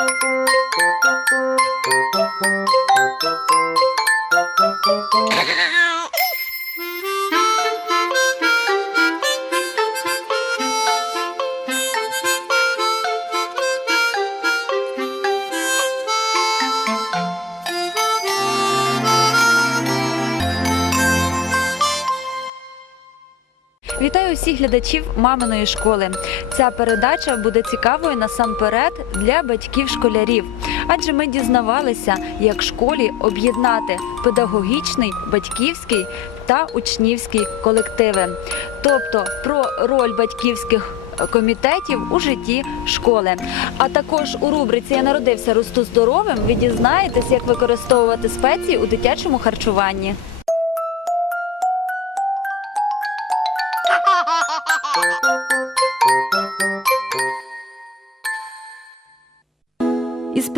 Вітаю всіх глядачів маминої школи. Ця передача буде цікавою насамперед для батьків школярів, адже ми дізнавалися, як школі об'єднати педагогічний, батьківський та учнівський колективи, тобто про роль батьківських комітетів у житті школи. А також у рубриці Я народився росту здоровим. Ви дізнаєтесь, як використовувати спеції у дитячому харчуванні.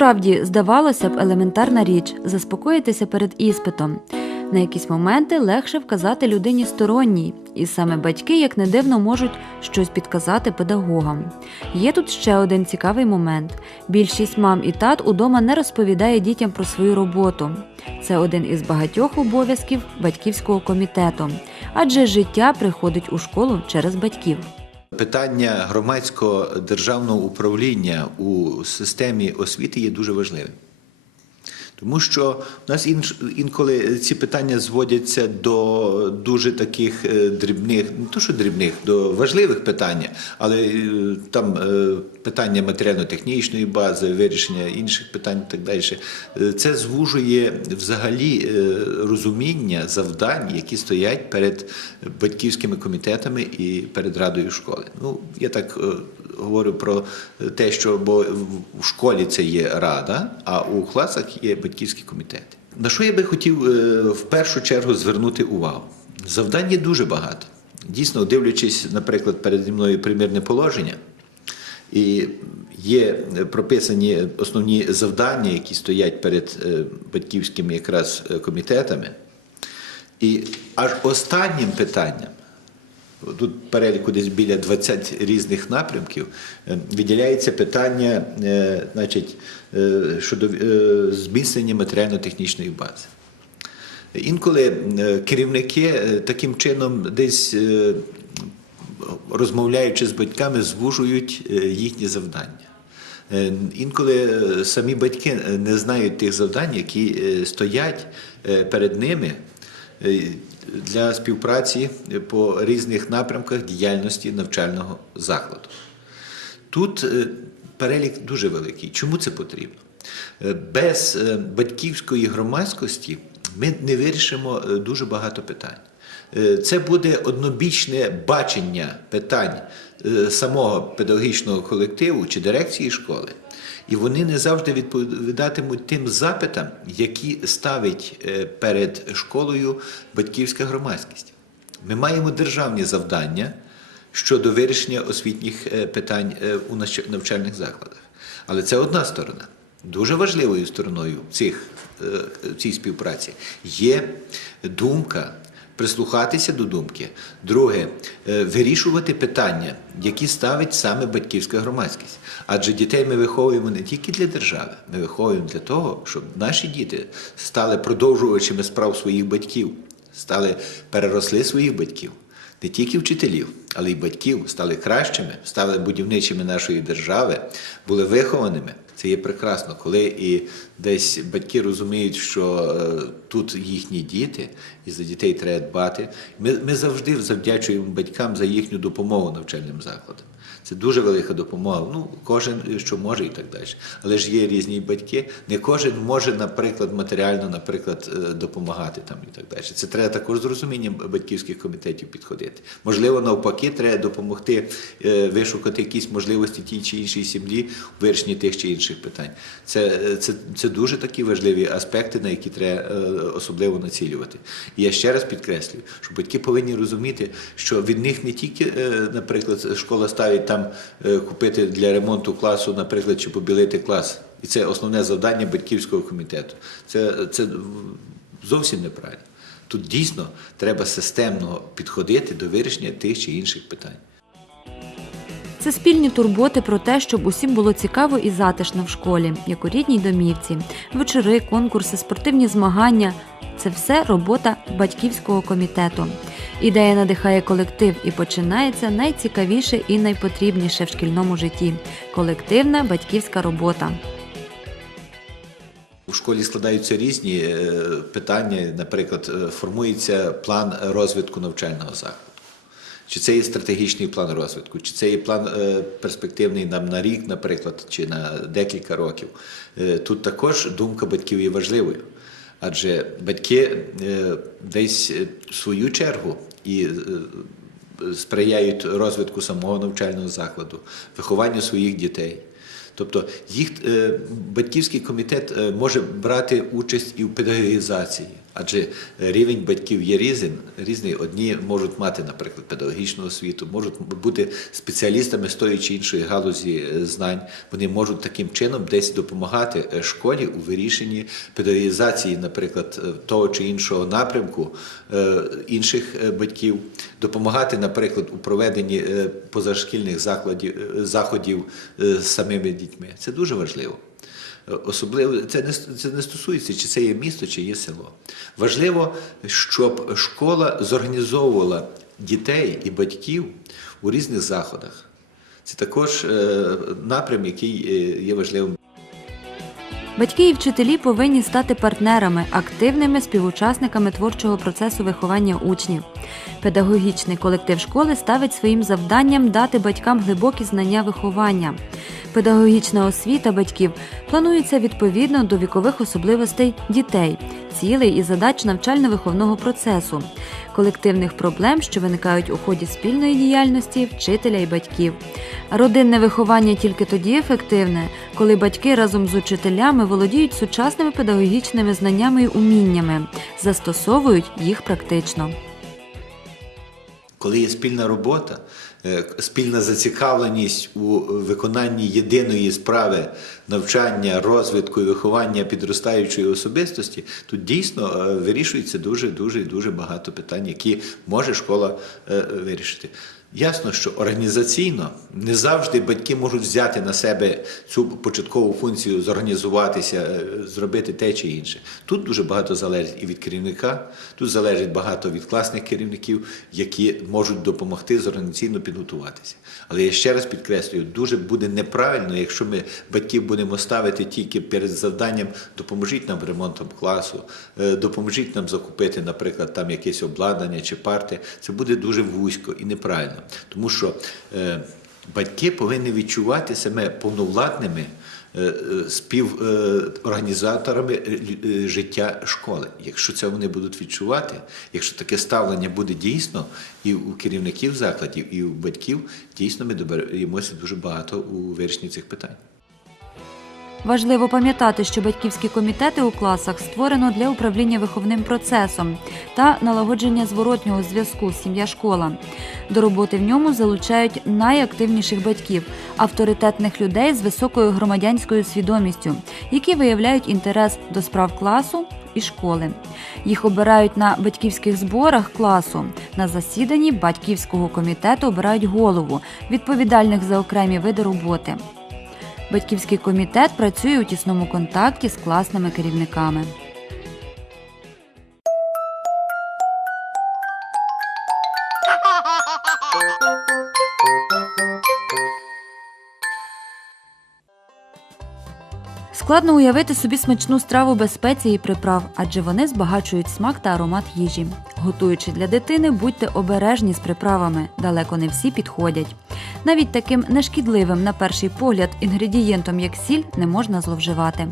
Справді здавалося б елементарна річ заспокоїтися перед іспитом. На якісь моменти легше вказати людині сторонній, і саме батьки, як не дивно, можуть щось підказати педагогам. Є тут ще один цікавий момент: більшість мам і тат удома не розповідає дітям про свою роботу. Це один із багатьох обов'язків батьківського комітету, адже життя приходить у школу через батьків. Питання громадського державного управління у системі освіти є дуже важливим. Тому що в нас інколи ці питання зводяться до дуже таких е, дрібних, не то що дрібних, до важливих питань, але е, там е, питання матеріально-технічної бази, вирішення інших питань і так далі. Це звужує взагалі розуміння завдань, які стоять перед батьківськими комітетами і перед радою школи. Ну, я так говорю про те, що бо в школі це є рада, а у класах є батьківські комітети. На що я би хотів е, в першу чергу звернути увагу? Завдань є дуже багато. Дійсно, дивлячись, наприклад, переді мною примірне положення, і є прописані основні завдання, які стоять перед е, батьківськими якраз е, комітетами. І аж останнім питанням Тут переліку десь біля 20 різних напрямків е, виділяється питання е, значить, е, щодо зміцнення матеріально-технічної бази. Інколи керівники таким чином десь розмовляючи з батьками, звужують їхні завдання. Інколи самі батьки не знають тих завдань, які стоять перед ними для співпраці по різних напрямках діяльності навчального закладу. Тут е, перелік дуже великий. Чому це потрібно? Е, Без е, батьківської громадськості ми не вирішимо дуже багато питань. Це буде однобічне бачення питань самого педагогічного колективу чи дирекції школи. І вони не завжди відповідатимуть тим запитам, які ставить е, перед школою батьківська громадськість. Ми маємо державні завдання щодо вирішення освітніх е, питань е, у навчальних закладах. Але це одна сторона. Дуже важливою стороною цих, цій співпраці є думка, прислухатися до думки. Друге, вирішувати питання, які ставить саме батьківська громадськість. Адже дітей ми виховуємо не тільки для держави, ми виховуємо для того, щоб наші діти стали продовжувачами справ своїх батьків, стали переросли своїх батьків не тільки вчителів, але й батьків стали кращими, стали будівничими нашої держави, були вихованими. Це є прекрасно, коли і десь батьки розуміють, що е, тут їхні діти, і за дітей треба дбати. Ми, ми завжди завдячуємо батькам за їхню допомогу навчальним закладам. Це дуже велика допомога. Ну, кожен що може і так далі. Але ж є різні батьки. Не кожен може, наприклад, матеріально, наприклад, е, допомагати там і так далі. Це треба також з розумінням батьківських комітетів підходити. Можливо, навпаки, треба допомогти е, вишукати якісь можливості тій чи іншій сім'ї у вирішенні тих чи інших питань. Це, це, це дуже такі важливі аспекти, на які треба е, особливо націлювати. І я ще раз підкреслюю, що батьки повинні розуміти, що від них не тільки, е, наприклад, школа ставить там е, купити для ремонту класу, наприклад, чи побілити клас. І це основне завдання батьківського комітету. Це, це зовсім неправильно. Тут дійсно треба системно підходити до вирішення тих чи інших питань. Це спільні турботи про те, щоб усім було цікаво і затишно в школі, як у рідній домівці, вечори, конкурси, спортивні змагання. Це все робота батьківського комітету. Ідея надихає колектив і починається найцікавіше і найпотрібніше в шкільному житті колективна батьківська робота. У школі складаються різні е, питання. Наприклад, е, формується план розвитку навчального закладу. Чи це є стратегічний план розвитку, чи це є план е, перспективний нам на рік, наприклад, чи на декілька років. Е, Тут також думка батьків є важливою. Адже батьки е, десь в свою чергу і сприяють розвитку самого навчального закладу, вихованню своїх дітей. Тобто їх батьківський комітет може брати участь і в педагогізації, адже рівень батьків є різний. різний. Одні можуть мати, наприклад, педагогічну освіту, можуть бути спеціалістами з тої чи іншої галузі е, знань. Вони можуть таким чином десь допомагати е, школі у вирішенні педагогізації, наприклад, е, того чи іншого напрямку інших батьків, допомагати, наприклад, у проведенні позашкільних закладів, заходів з самими дітьми. Це дуже важливо. Особливо це не це не стосується, чи це є місто, чи є село. Важливо, щоб школа зорганізовувала дітей і батьків у різних заходах. Це також е, напрям, який е, є важливим. Батьки і вчителі повинні стати партнерами, активними співучасниками творчого процесу виховання учнів. Педагогічний колектив школи ставить своїм завданням дати батькам глибокі знання виховання. Педагогічна освіта батьків планується відповідно до вікових особливостей дітей, цілей і задач навчально-виховного процесу, колективних проблем, що виникають у ході спільної діяльності вчителя і батьків. Родинне виховання тільки тоді ефективне, коли батьки разом з учителями володіють сучасними педагогічними знаннями і уміннями, застосовують їх практично. Коли є спільна робота, спільна зацікавленість у виконанні єдиної справи навчання, розвитку і виховання підростаючої особистості, тут дійсно е, вирішується дуже, дуже дуже багато питань, які може школа е, вирішити. Ясно, що організаційно не завжди батьки можуть взяти на себе цю початкову функцію, зорганізуватися, е, зробити те чи інше. Тут дуже багато залежить і від керівника, тут залежить багато від класних керівників, які можуть допомогти зорганізаційно підготуватися. Але я ще раз підкреслюю, дуже буде неправильно, якщо ми батьків будемо ставити тільки перед завданням допоможіть нам ремонтом класу, е, допоможіть нам закупити, наприклад, там якесь обладнання чи парти. Це буде дуже вузько і неправильно. Тому що е, батьки повинні відчувати себе повновладними е, співорганізаторами життя школи. Якщо це вони будуть відчувати, якщо таке ставлення буде дійсно і у керівників закладів, і у батьків, дійсно ми доберемося дуже багато у вирішенні цих питань. Важливо пам'ятати, що батьківські комітети у класах створено для управління виховним процесом та налагодження зворотнього зв'язку сім'я-школа. До роботи в ньому залучають найактивніших батьків, авторитетних людей з високою громадянською свідомістю, які виявляють інтерес до справ класу і школи. Їх обирають на батьківських зборах класу. На засіданні батьківського комітету обирають голову, відповідальних за окремі види роботи. Батьківський комітет працює у тісному контакті з класними керівниками. Складно уявити собі смачну страву без спецій і приправ, адже вони збагачують смак та аромат їжі. Готуючи для дитини, будьте обережні з приправами, далеко не всі підходять. Навіть таким нешкідливим на перший погляд інгредієнтом, як сіль, не можна зловживати.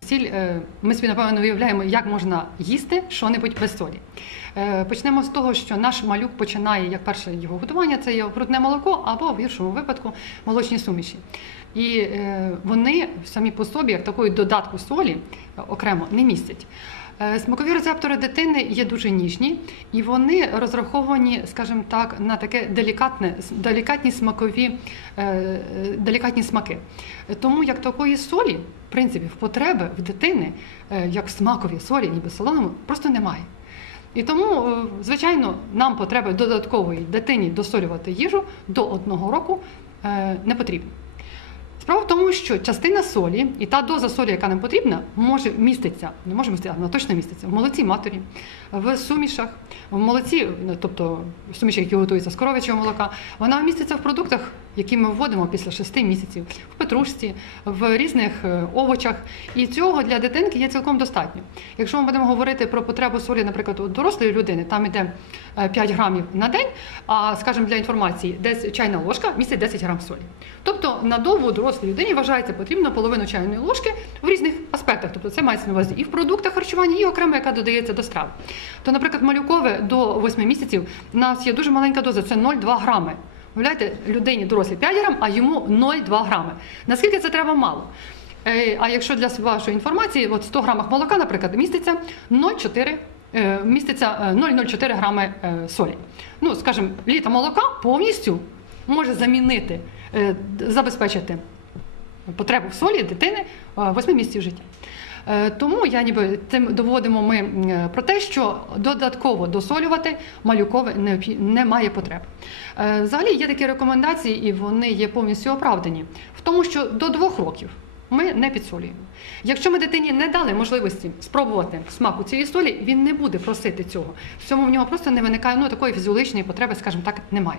Сіль, е, ми собі напевно уявляємо, як можна їсти що-небудь без солі. Е, Почнемо з того, що наш малюк починає як перше його готування, це є грудне молоко або в гіршому випадку молочні суміші. І е, вони самі по собі, як такої додатку солі, окремо не містять. Е, Смакові рецептори дитини є дуже ніжні, і вони розраховані, скажімо так, на таке делікатне, делікатні смакові, е, е, делікатні смаки. Тому як такої солі, в принципі, в потреби в дитини, як смакові солі, ніби солоному, просто немає. І тому, звичайно, нам потреби додаткової дитині досолювати їжу до одного року не потрібно. Справа в тому, що частина солі і та доза солі, яка нам потрібна, може міститься, не може міститися, вона точно міститься в молоці матері, в сумішах, в молоці, ну, тобто в сумішах, які готуються з коров'ячого молока, вона міститься в продуктах, які ми вводимо після 6 місяців, в петрушці, в різних е, овочах. І цього для дитинки є цілком достатньо. Якщо ми будемо говорити про потребу солі, наприклад, у дорослої людини, там іде е, 5 грамів на день, а скажімо, для інформації, десь чайна ложка містить 10 грам солі. Тобто на добу дорослій людині вважається потрібно половину чайної ложки в різних аспектах. Тобто це мається на увазі і в продуктах харчування, і окремо, яка додається до страви. То, наприклад, малюкове до 8 місяців у нас є дуже маленька доза, це 0,2 грами. Уявляєте, людині дорослій 5 грам, а йому 0,2 грами. Наскільки це треба мало? Е, А якщо для вашої інформації, от 100 грамах молока, наприклад, міститься 0,4 е, міститься е, 0,04 грами е, солі. Ну, скажімо, літр молока повністю може замінити, забезпечити потребу в солі дитини 8 місяців життя. Е, Тому я ніби тим доводимо ми е, про те, що додатково досолювати малюкове немає потреб. Е, Взагалі є такі рекомендації, і вони є повністю оправдані в тому, що до двох років ми не підсолюємо. Якщо ми дитині не дали можливості спробувати смаку цієї солі, він не буде просити цього. В цьому в нього просто не виникає ну, такої фізіологічної потреби, скажімо так, немає.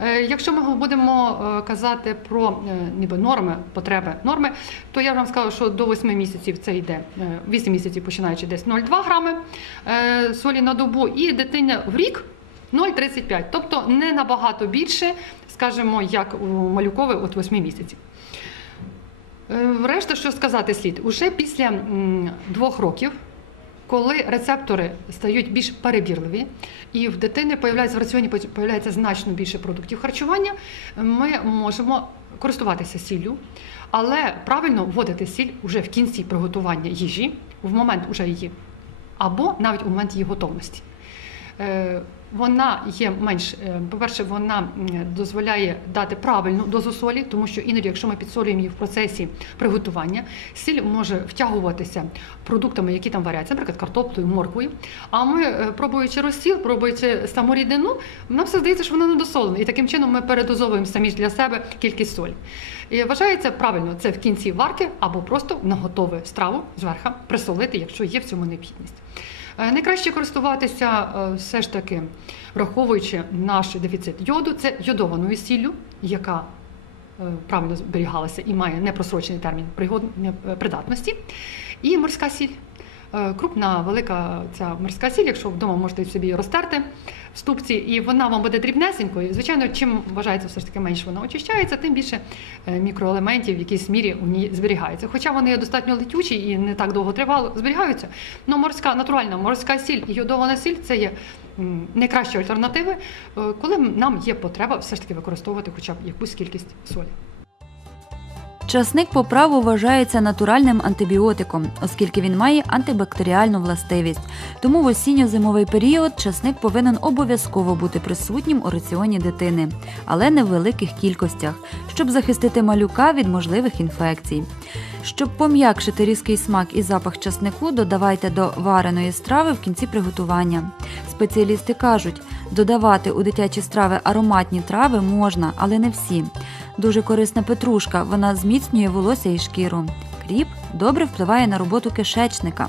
Е, Якщо ми будемо е, казати про е, ніби норми, потреби норми, то я вам скажу, що до 8 місяців це йде е, 8 місяців, починаючи десь 0,2 грами солі на добу, і дитина в рік 0,35, тобто не набагато більше, скажімо, як у малюкове от 8 місяців. Решта, що сказати слід, уже після двох років, коли рецептори стають більш перебірливі, і в дитини появляється в раціоні появляється значно більше продуктів харчування, ми можемо користуватися сіллю, але правильно вводити сіль уже в кінці приготування їжі, в момент уже її, або навіть у момент її готовності. Вона є менш, е, по-перше, вона дозволяє дати правильну дозу солі, тому що іноді, якщо ми підсолюємо її в процесі приготування, сіль може втягуватися продуктами, які там варяться, наприклад, картоплею, морквою. А ми, е, пробуючи розсіл, пробуючи саму рідину, нам все здається, що вона недосолена. І таким чином ми передозовуємо самі для себе кількість солі. І вважається правильно це в кінці варки або просто на готову страву зверху присолити, якщо є в цьому необхідність. Е, Найкраще користуватися е, все ж таки, враховуючи наш дефіцит йоду, це йодованою сіллю, яка е, правильно зберігалася і має непросрочений термін придатності, і морська сіль. Е, Крупна, велика ця морська сіль, якщо вдома можете собі розтерти в ступці, і вона вам буде дрібнесенькою. Звичайно, чим вважається все ж таки менше вона очищається, тим більше е, мікроелементів в якійсь мірі у ній зберігається. Хоча вони достатньо летючі і не так довго тривало зберігаються. але морська натуральна морська сіль і йодована сіль це є найкращі альтернативи, е, коли нам є потреба все ж таки використовувати хоча б якусь кількість солі. Часник по праву вважається натуральним антибіотиком, оскільки він має антибактеріальну властивість. Тому в осінньо-зимовий період часник повинен обов'язково бути присутнім у раціоні дитини, але не в великих кількостях, щоб захистити малюка від можливих інфекцій. Щоб пом'якшити різкий смак і запах часнику, додавайте до вареної страви в кінці приготування. Спеціалісти кажуть, додавати у дитячі страви ароматні трави можна, але не всі. Дуже корисна петрушка, вона зміцнює волосся і шкіру. Кріп добре впливає на роботу кишечника.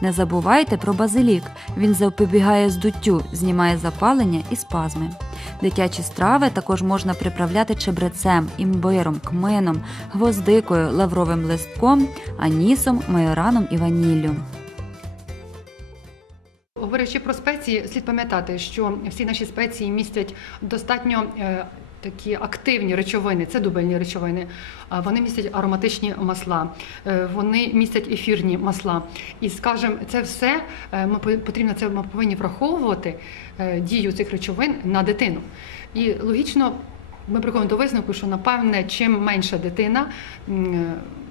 Не забувайте про базилік. Він запобігає здуттю, знімає запалення і спазми. Дитячі страви також можна приправляти чебрецем, імбиром, кмином, гвоздикою, лавровим листком, анісом, майораном і ваніллю. Говорячи про спеції, слід пам'ятати, що всі наші спеції містять достатньо е, такі активні речовини, це дубельні речовини. Вони містять ароматичні масла, е, вони містять ефірні масла. І, скажімо, це все е, ми потрібно це ми повинні враховувати е, дію цих речовин на дитину. І логічно. Ми приходимо до висновку, що напевне, чим менша дитина,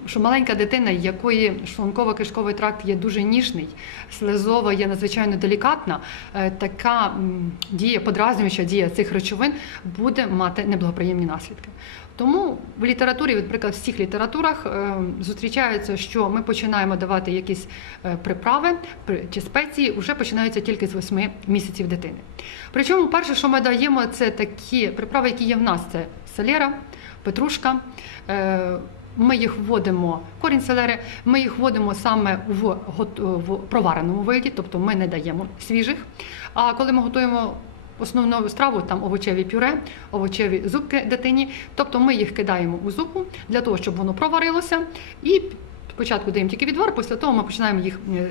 що маленька дитина, якої шлунково-кишковий тракт є дуже ніжний, слезова є надзвичайно делікатна, е, така дія, подразнююча дія цих речовин буде мати неблагоприємні наслідки. Тому в літературі, наприклад, в всіх літературах е, зустрічається, що ми починаємо давати якісь е, приправи чи спеції, вже починаються тільки з 8 місяців дитини. Причому перше, що ми даємо, це такі приправи, які є в нас: це селера, петрушка. Ми їх вводимо, корінь селери, ми їх вводимо саме в, в провареному виді, тобто ми не даємо свіжих. А коли ми готуємо основну страву, там овочеві пюре, овочеві зубки дитині, тобто ми їх кидаємо у зупу для того, щоб воно проварилося. І спочатку даємо тільки відвар, після того ми починаємо їх е,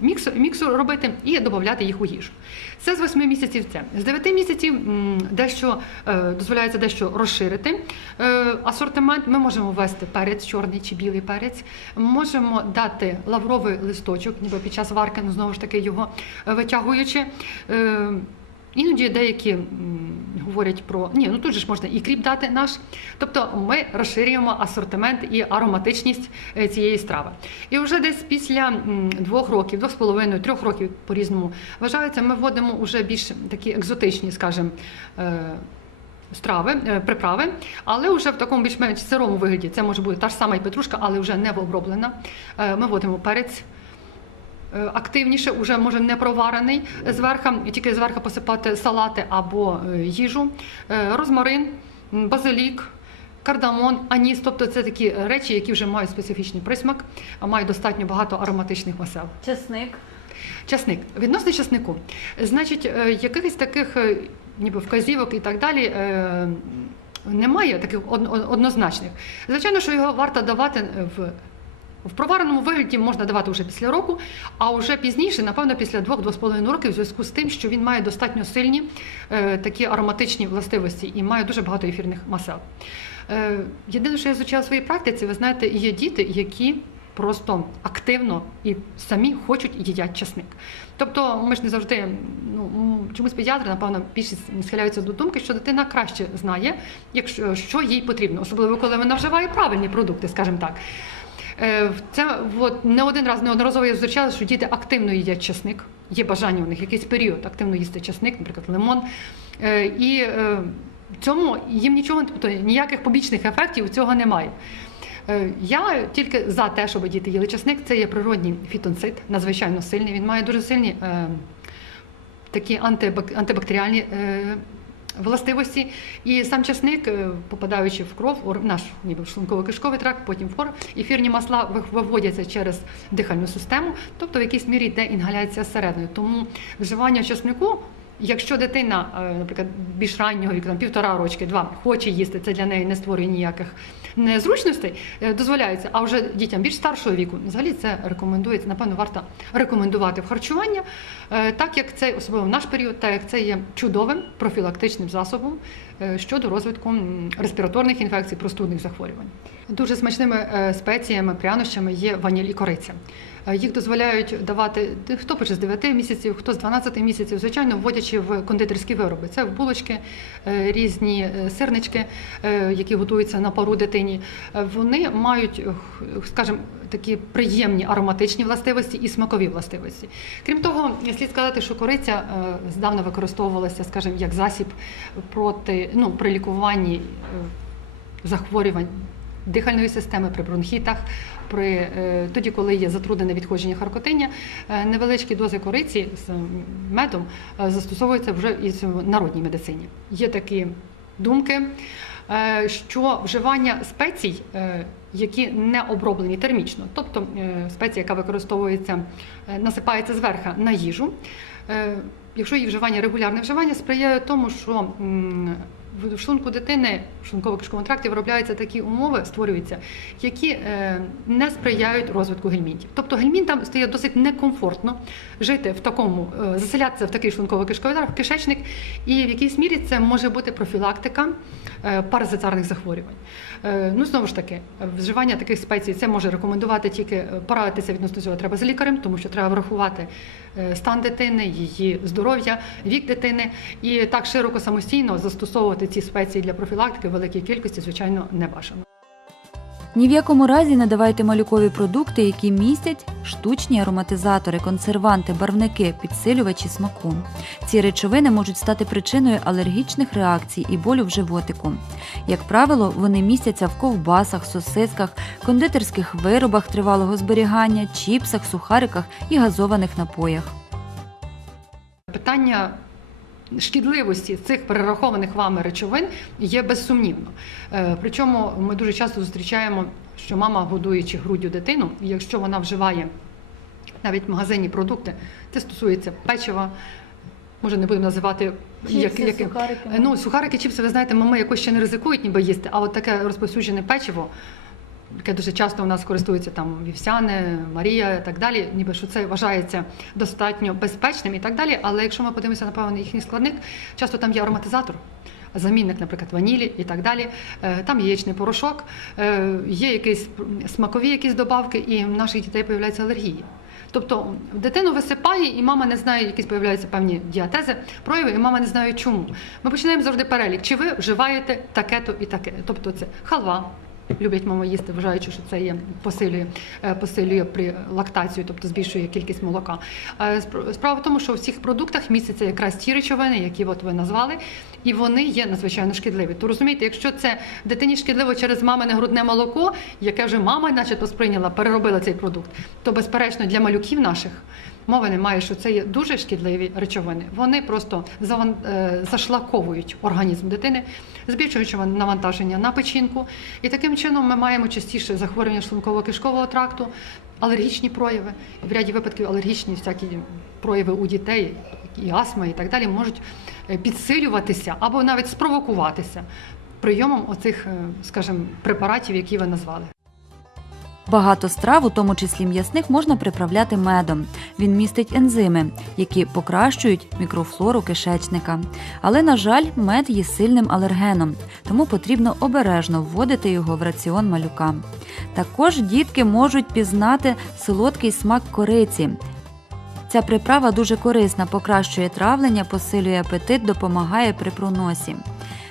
мікс, міксу робити і додати їх у їжу. Це з 8 місяців. Це з 9 місяців дещо е, дозволяється дещо розширити е, асортимент. Ми можемо ввести перець, чорний чи білий перець. Можемо дати лавровий листочок, ніби під час варки, ну знову ж таки його витягуючи. Іноді деякі говорять про ні, ну тут же ж можна і кріп дати наш. Тобто ми розширюємо асортимент і ароматичність е, цієї страви. І вже десь після двох років, двох з половиною, трьох років по-різному вважається, ми вводимо вже більш такі екзотичні, скажімо, е, страви, е, приправи, але вже в такому більш-менш сирому вигляді. Це може бути та ж сама і петрушка, але вже не оброблена. Ми вводимо перець. Е, Активніше, уже може не проварений зверху, тільки зверху посипати салати або е, їжу, Е, розмарин, базилік, кардамон, аніс. Тобто це такі речі, які вже мають специфічний присмак, а мають достатньо багато ароматичних масел. Чесник. Часник. Відносно часнику, значить, якихось таких ніби вказівок і так далі. Немає таких од- од- однозначних. Звичайно, що його варто давати в, в провареному вигляді можна давати вже після року, а вже пізніше, напевно, після двох-двох з половиною років, в зв'язку з тим, що він має достатньо сильні е, такі ароматичні властивості і має дуже багато ефірних масел. Е, єдине, що я звучала в своїй практиці, ви знаєте, є діти, які просто активно і самі хочуть і їдять часник. Тобто ми ж не завжди ну чомусь педіатри, напевно, більшість схиляються до думки, що дитина краще знає, якщо що їй потрібно, особливо коли вона вживає правильні продукти, скажімо так. Е, Це от, не один раз неодноразово я зустрічала, що діти активно їдять часник. Є бажання у них якийсь період активно їсти часник, наприклад, лимон. Е, І е, в цьому їм нічого тобто, ніяких побічних ефектів цього немає. Я тільки за те, щоб діти їли часник. Це є природній фітонцид, надзвичайно сильний. Він має дуже сильні е, такі антибак- антибактеріальні е, властивості. І сам часник, е, попадаючи в кров, наш ніби шлунково-кишковий тракт, потім в хор, ефірні масла виводяться через дихальну систему, тобто в якійсь мірі йде інгаляція зсередини. Тому вживання часнику. Якщо дитина, е, наприклад, більш раннього віку, там півтора рочки, два, хоче їсти, це для неї не створює ніяких незручностей, е, дозволяється. А вже дітям більш старшого віку, взагалі це рекомендується. Напевно, варто рекомендувати в харчування, е, так як це, особливо в наш період, так як це є чудовим профілактичним засобом щодо розвитку респіраторних інфекцій, простудних захворювань. Дуже смачними спеціями, прянощами є ваніль і кориця. Е, Їх дозволяють давати хто поче з 9 місяців, хто з 12 місяців, звичайно, вводячи в кондитерські вироби. Це в булочки, е, різні е, сирнички, які готуються на пару дитині. Вони мають, скажімо, такі приємні ароматичні властивості і смакові властивості. Крім того, слід сказати, що кориця здавна використовувалася, скажімо, як засіб проти ну, при лікуванні захворювань дихальної системи при бронхітах, при е, тоді, коли є затруднене відходження харкотиння, е, невеличкі дози кориці з медом е, застосовуються вже і в народній медицині. Є такі думки, що вживання спецій, які не оброблені термічно, тобто спеція, яка використовується, насипається зверху на їжу. Якщо її вживання, регулярне вживання сприяє тому, що в шлунку дитини, в шлунково-кишковому тракті виробляються такі умови, створюються, які е, не сприяють розвитку гельмінтів. Тобто гельмінтам стає досить некомфортно жити в такому, е, заселятися в такий шлунково-кишковий тракт, в кишечник, і в якійсь мірі це може бути профілактика е, паразитарних захворювань. Ну, знову ж таки, вживання таких спецій це може рекомендувати тільки порадитися відносно цього треба з лікарем, тому що треба врахувати стан дитини, її здоров'я, вік дитини. І так широко самостійно застосовувати ці спеції для профілактики в великій кількості, звичайно, не бажано. Ні в якому разі не давайте малюкові продукти, які містять штучні ароматизатори, консерванти, барвники, підсилювачі смаку. Ці речовини можуть стати причиною алергічних реакцій і болю в животику. Як правило, вони містяться в ковбасах, сосисках, кондитерських виробах тривалого зберігання, чіпсах, сухариках і газованих напоях. Питання шкідливості цих перерахованих вами речовин є безсумнівно. Е, Причому ми дуже часто зустрічаємо, що мама, годуючи груддю дитину, і якщо вона вживає навіть в магазинні продукти, це стосується печива. Може, не будемо називати Чіпси, яке- сухарики. Ну, сухарики, чіпси, ви знаєте, мами якось ще не ризикують ніби їсти, а от таке розповсюджене печиво, яке дуже часто у нас користується там вівсяне, Марія і так далі, ніби що це вважається достатньо безпечним і так далі. Але якщо ми подивимося на певний їхній складник, часто там є ароматизатор. Замінник, наприклад, ванілі і так далі. Е, Там яєчний порошок, е, є якісь смакові якісь добавки, і в наших дітей появляються алергії. Тобто дитину висипає, і мама не знає, якісь появляються певні діатези, прояви, і мама не знає чому. Ми починаємо завжди перелік. Чи ви вживаєте таке-то і таке? Тобто це халва. Люблять мама їсти, вважаючи, що це є посилює, е, посилює при лактацію, тобто збільшує кількість молока. Е, Справа в тому, що в цих продуктах містяться якраз ті речовини, які от ви назвали, і вони є надзвичайно шкідливі. То розумієте, якщо це дитині шкідливо через мамине грудне молоко, яке вже мама, начебто, сприйняла, переробила цей продукт, то безперечно для малюків наших. Мови немає, що це є дуже шкідливі речовини. Вони просто е, зашлаковують організм дитини, збільшуючи навантаження на печінку. І таким чином ми маємо частіше захворювання шлунково-кишкового тракту, алергічні прояви. В ряді випадків алергічні всякі прояви у дітей, і астма, і так далі, можуть е, підсилюватися або навіть спровокуватися прийомом оцих, е, скажімо, препаратів, які ви назвали. Багато страв, у тому числі м'ясних, можна приправляти медом. Він містить ензими, які покращують мікрофлору кишечника. Але, на жаль, мед є сильним алергеном, тому потрібно обережно вводити його в раціон малюка. Також дітки можуть пізнати солодкий смак кориці. Ця приправа дуже корисна, покращує травлення, посилює апетит, допомагає при проносі.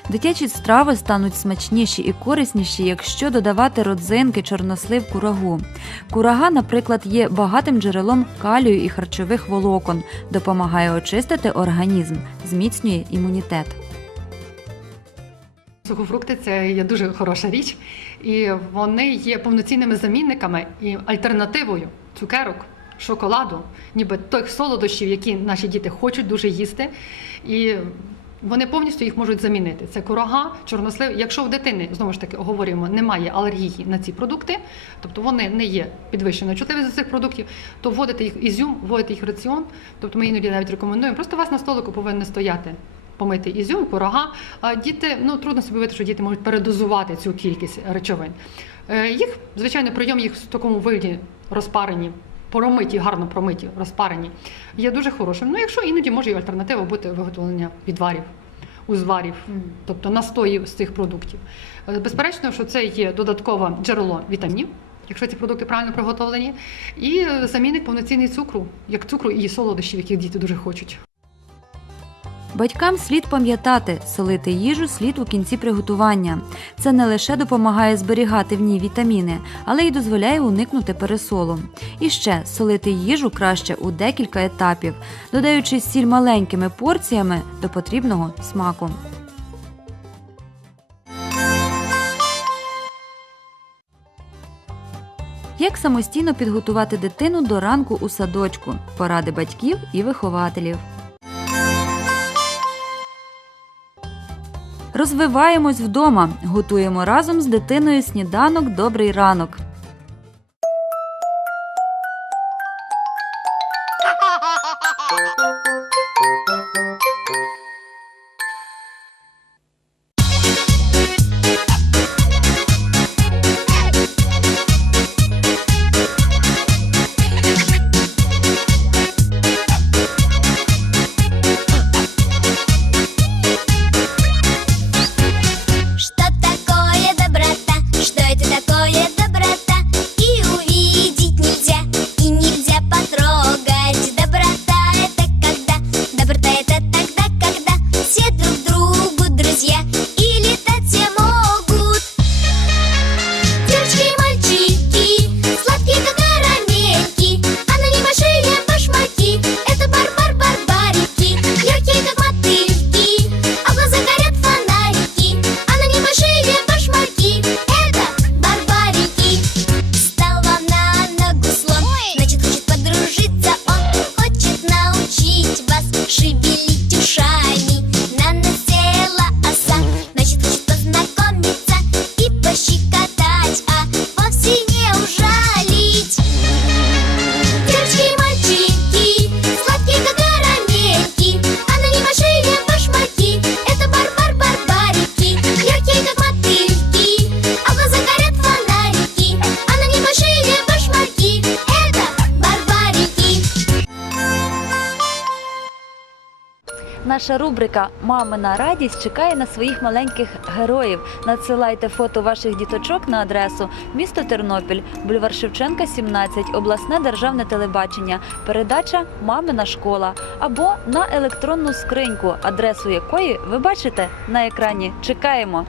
Дитячі страви стануть смачніші і корисніші, якщо додавати родзинки, чорнослив, курагу. Курага, наприклад, є багатим джерелом калію і харчових волокон, допомагає очистити організм, зміцнює імунітет. Сухофрукти це є дуже хороша річ, і вони є повноцінними замінниками і альтернативою цукерок, шоколаду, ніби тих солодощів, які наші діти хочуть дуже їсти. І вони повністю їх можуть замінити. Це курага, чорнослив. Якщо в дитини знову ж таки говоримо, немає алергії на ці продукти, тобто вони не є підвищено чутливі до цих продуктів, то вводити їх ізюм, вводити їх в раціон. Тобто ми іноді навіть рекомендуємо. Просто у вас на столику повинен стояти помити ізюм, курага. А діти, ну трудно собі уявити, що діти можуть передозувати цю кількість речовин. Е, Їх, звичайно, прийом їх в такому вигляді розпарені. Промиті, гарно промиті, розпарені, є дуже хорошим. Ну, якщо іноді може і альтернатива бути виготовлення відварів, узварів, тобто настоїв з цих продуктів. Е, Безперечно, що це є додаткове джерело вітамінів, якщо ці продукти правильно приготовлені, і замінник повноцінний цукру, як цукру і солодощів, яких діти дуже хочуть. Батькам слід пам'ятати, солити їжу слід у кінці приготування. Це не лише допомагає зберігати в ній вітаміни, але й дозволяє уникнути пересолу. І ще солити їжу краще у декілька етапів, додаючи сіль маленькими порціями до потрібного смаку. Як самостійно підготувати дитину до ранку у садочку? Поради батьків і вихователів. Розвиваємось вдома, готуємо разом з дитиною сніданок Добрий ранок. Наша рубрика Мамина радість чекає на своїх маленьких героїв. Надсилайте фото ваших діточок на адресу місто Тернопіль, бульвар Шевченка, 17, обласне державне телебачення, передача Мамина школа або на електронну скриньку, адресу якої ви бачите на екрані. Чекаємо.